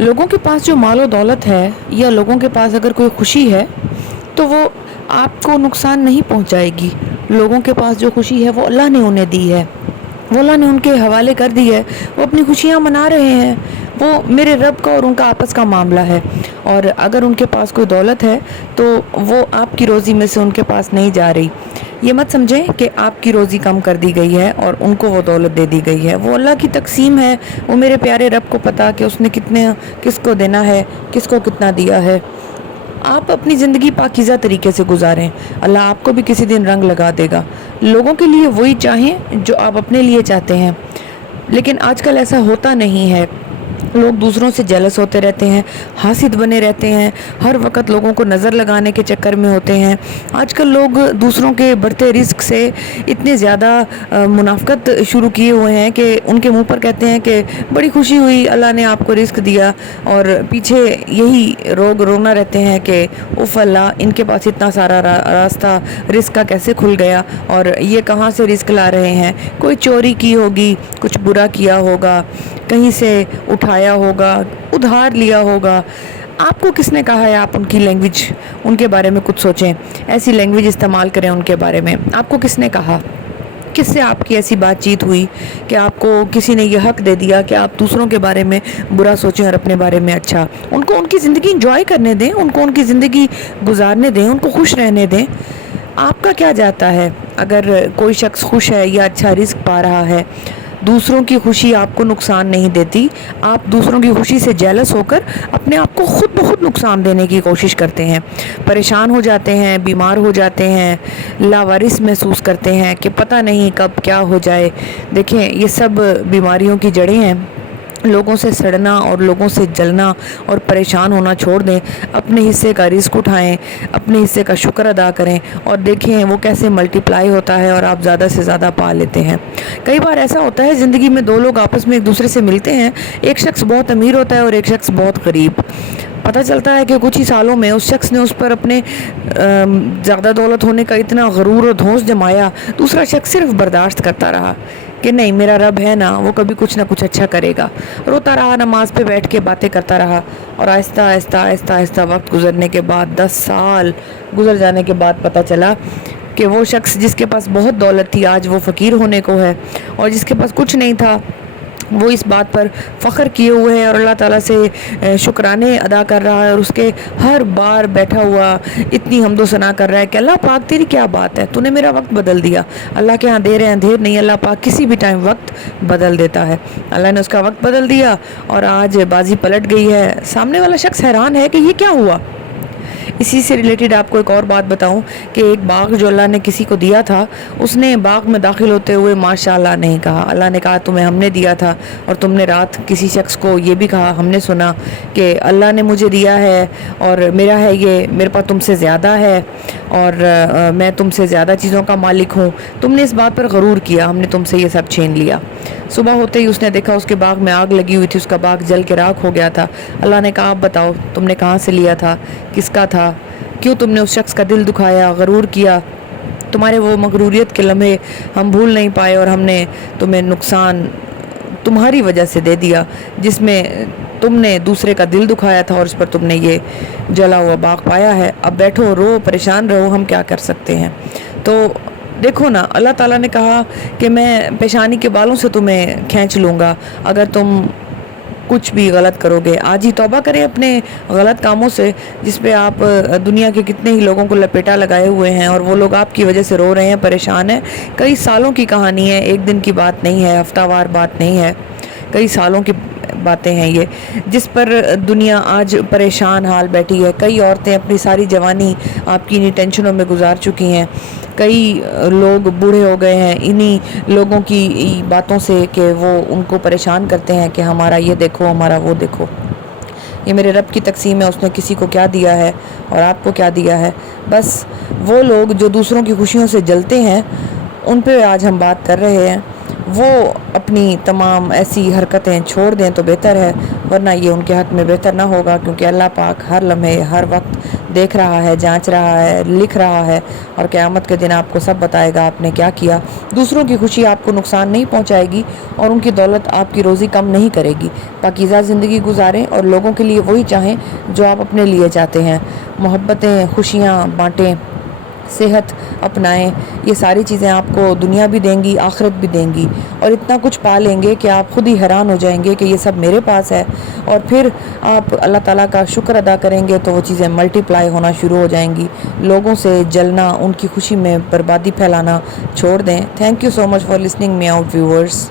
लोगों के पास जो मालो दौलत है या लोगों के पास अगर कोई खुशी है तो वो आपको नुकसान नहीं पहुंचाएगी। लोगों के पास जो खुशी है वो अल्लाह ने उन्हें दी है, वो अल्लाह ने उनके हवाले कर दी है। वो अपनी खुशियाँ मना रहे हैं, वो मेरे रब का और उनका आपस का मामला है। और अगर उनके पास कोई दौलत है तो वो आपकी रोज़ी में से उनके पास नहीं जा रही। ये मत समझें कि आपकी रोज़ी कम कर दी गई है और उनको वो दौलत दे दी गई है। वो अल्लाह की तकसीम है। वो मेरे प्यारे रब को पता कि उसने कितने किसको देना है, किसको कितना दिया है। आप अपनी ज़िंदगी पाकीज़ा तरीके से गुजारें, अल्लाह आपको भी किसी दिन रंग लगा देगा। लोगों के लिए वही चाहें जो आप अपने लिए चाहते हैं, लेकिन आजकल ऐसा होता नहीं है। लोग दूसरों से जेलस होते रहते हैं, हासिद बने रहते हैं, हर वक्त लोगों को नज़र लगाने के चक्कर में होते हैं। आजकल लोग दूसरों के बढ़ते रिस्क से इतने ज़्यादा मुनाफकत शुरू किए हुए हैं कि उनके मुंह पर कहते हैं कि बड़ी खुशी हुई अल्लाह ने आपको रिस्क दिया, और पीछे यही रोना रहते हैं कि उफ़ अल्लाह, इनके पास इतना सारा रास्ता रिस्क का कैसे खुल गया, और ये कहाँ से रिस्क ला रहे हैं। कोई चोरी की होगी, कुछ बुरा किया होगा, कहीं से उठाया होगा, उधार लिया होगा। आपको किसने कहा है आप उनकी लैंग्वेज, उनके बारे में कुछ सोचें, ऐसी लैंग्वेज इस्तेमाल करें उनके बारे में। आपको किसने कहा, किससे आपकी ऐसी बातचीत हुई कि आपको किसी ने ये हक दे दिया कि आप दूसरों के बारे में बुरा सोचें और अपने बारे में अच्छा। उनको उनकी ज़िंदगी इंजॉय करने दें, उनको उनकी ज़िंदगी गुजारने दें, उनको खुश रहने दें। आपका क्या जाता है अगर कोई शख्स खुश है या अच्छा रिस्क पा रहा है। दूसरों की खुशी आपको नुकसान नहीं देती। आप दूसरों की खुशी से जेलस होकर अपने आप को खुद ब खुद नुकसान देने की कोशिश करते हैं, परेशान हो जाते हैं, बीमार हो जाते हैं, लावारिस महसूस करते हैं कि पता नहीं कब क्या हो जाए। देखें, ये सब बीमारियों की जड़ें हैं। लोगों से सड़ना और लोगों से जलना और परेशान होना छोड़ दें, अपने हिस्से का रिस्क उठाएं, अपने हिस्से का शुक्र अदा करें और देखें वो कैसे मल्टीप्लाई होता है और आप ज़्यादा से ज़्यादा पा लेते हैं। कई बार ऐसा होता है ज़िंदगी में, दो लोग आपस में एक दूसरे से मिलते हैं, एक शख्स बहुत अमीर होता है और एक शख्स बहुत गरीब। पता चलता है कि कुछ ही सालों में उस शख्स ने उस पर अपने ज़्यादा दौलत होने का इतना गरूर और धौंस जमाया, दूसरा शख्स सिर्फ बर्दाश्त करता रहा कि नहीं, मेरा रब है ना, वो कभी कुछ ना कुछ अच्छा करेगा। रोता रहा, नमाज पे बैठ के बातें करता रहा, और आहिस्ता आहिस्ता आहिस्ता आहिस्ता वक्त गुजरने के बाद 10 साल गुजर जाने के बाद पता चला कि वो शख्स जिसके पास बहुत दौलत थी आज वो फ़कीर होने को है, और जिसके पास कुछ नहीं था वो इस बात पर फ़ख्र किए हुए है और अल्लाह ताला से शुक्राने अदा कर रहा है, और उसके हर बार बैठा हुआ इतनी हम्दो सना कर रहा है कि अल्लाह पाक तेरी क्या बात है, तूने मेरा वक्त बदल दिया। अल्लाह के यहाँ देर है अंधेर नहीं, अल्लाह पाक किसी भी टाइम वक्त बदल देता है। अल्लाह ने उसका वक्त बदल दिया और आज बाजी पलट गई है। सामने वाला शख्स हैरान है कि ये क्या हुआ। इसी से रिलेटेड आपको एक और बात बताऊं कि एक बाग जो अल्लाह ने किसी को दिया था, उसने बाग में दाखिल होते हुए माशाअल्लाह नहीं कहा। अल्लाह ने कहा तुम्हें हमने दिया था, और तुमने रात किसी शख्स को ये भी कहा, हमने सुना कि अल्लाह ने मुझे दिया है और मेरा है ये, मेरे पास तुमसे ज़्यादा है और मैं तुमसे ज़्यादा चीज़ों का मालिक हूँ। तुमने इस बात पर गरूर किया, हमने तुमसे ये सब छीन लिया। सुबह होते ही उसने देखा उसके बाग में आग लगी हुई थी, उसका बाग जल के राख हो गया था। अल्लाह ने कहा आप बताओ तुमने कहाँ से लिया था, किसका था, क्यों तुमने उस शख्स का दिल दुखाया, गरूर किया। तुम्हारे वो मगरूरियत के लम्हे हम भूल नहीं पाए और हमने तुम्हें नुकसान तुम्हारी वजह से दे दिया, जिसमें तुमने दूसरे का दिल दुखाया था और उस पर तुमने ये जला हुआ बाग पाया है। अब बैठो, रो, परेशान रहो, हम क्या कर सकते हैं। तो देखो ना, अल्लाह ताला ने कहा कि मैं पेशानी के बालों से तुम्हें खींच लूँगा अगर तुम कुछ भी गलत करोगे। आज ही तौबा करें अपने गलत कामों से, जिस पे आप दुनिया के कितने ही लोगों को लपेटा लगाए हुए हैं और वो लोग आपकी वजह से रो रहे हैं, परेशान हैं। कई सालों की कहानी है, एक दिन की बात नहीं है, हफ्तावार बात नहीं है, कई सालों की बातें हैं ये, जिस पर दुनिया आज परेशान हाल बैठी है। कई औरतें अपनी सारी जवानी आपकी इन्हीं टेंशनों में गुजार चुकी हैं। कई लोग बूढ़े हो गए हैं इन्हीं लोगों की बातों से कि वो उनको परेशान करते हैं कि हमारा ये देखो, हमारा वो देखो। ये मेरे रब की तकसीम है, उसने किसी को क्या दिया है और आपको क्या दिया है। बस वो लोग जो दूसरों की खुशियों से जलते हैं उन पे आज हम बात कर रहे हैं। वो اپنی تمام ایسی حرکتیں چھوڑ دیں تو بہتر ہے، ورنہ یہ ان کے حق میں بہتر نہ ہوگا، کیونکہ اللہ پاک ہر لمحے ہر وقت دیکھ رہا ہے، جانچ رہا ہے، لکھ رہا ہے، اور قیامت کے دن آپ کو سب بتائے گا آپ نے کیا کیا۔ دوسروں کی خوشی آپ کو نقصان نہیں پہنچائے گی اور ان کی دولت آپ کی روزی کم نہیں کرے گی۔ پاکیزہ زندگی گزاریں اور لوگوں کے لیے وہی چاہیں جو آپ اپنے لیے چاہتے ہیں۔ محبتیں، خوشیاں بانٹیں، صحت اپنائیں، یہ ساری چیزیں آپ کو دنیا بھی دیں گی، آخرت بھی دیں گی، اور اتنا کچھ پا لیں گے کہ آپ خود ہی حیران ہو جائیں گے کہ یہ سب میرے پاس ہے، اور پھر آپ اللہ تعالیٰ کا شکر ادا کریں گے تو وہ چیزیں ملٹی پلائی ہونا شروع ہو جائیں گی۔ لوگوں سے جلنا، ان کی خوشی میں بربادی پھیلانا چھوڑ دیں۔ Thank you so much for listening me out viewers.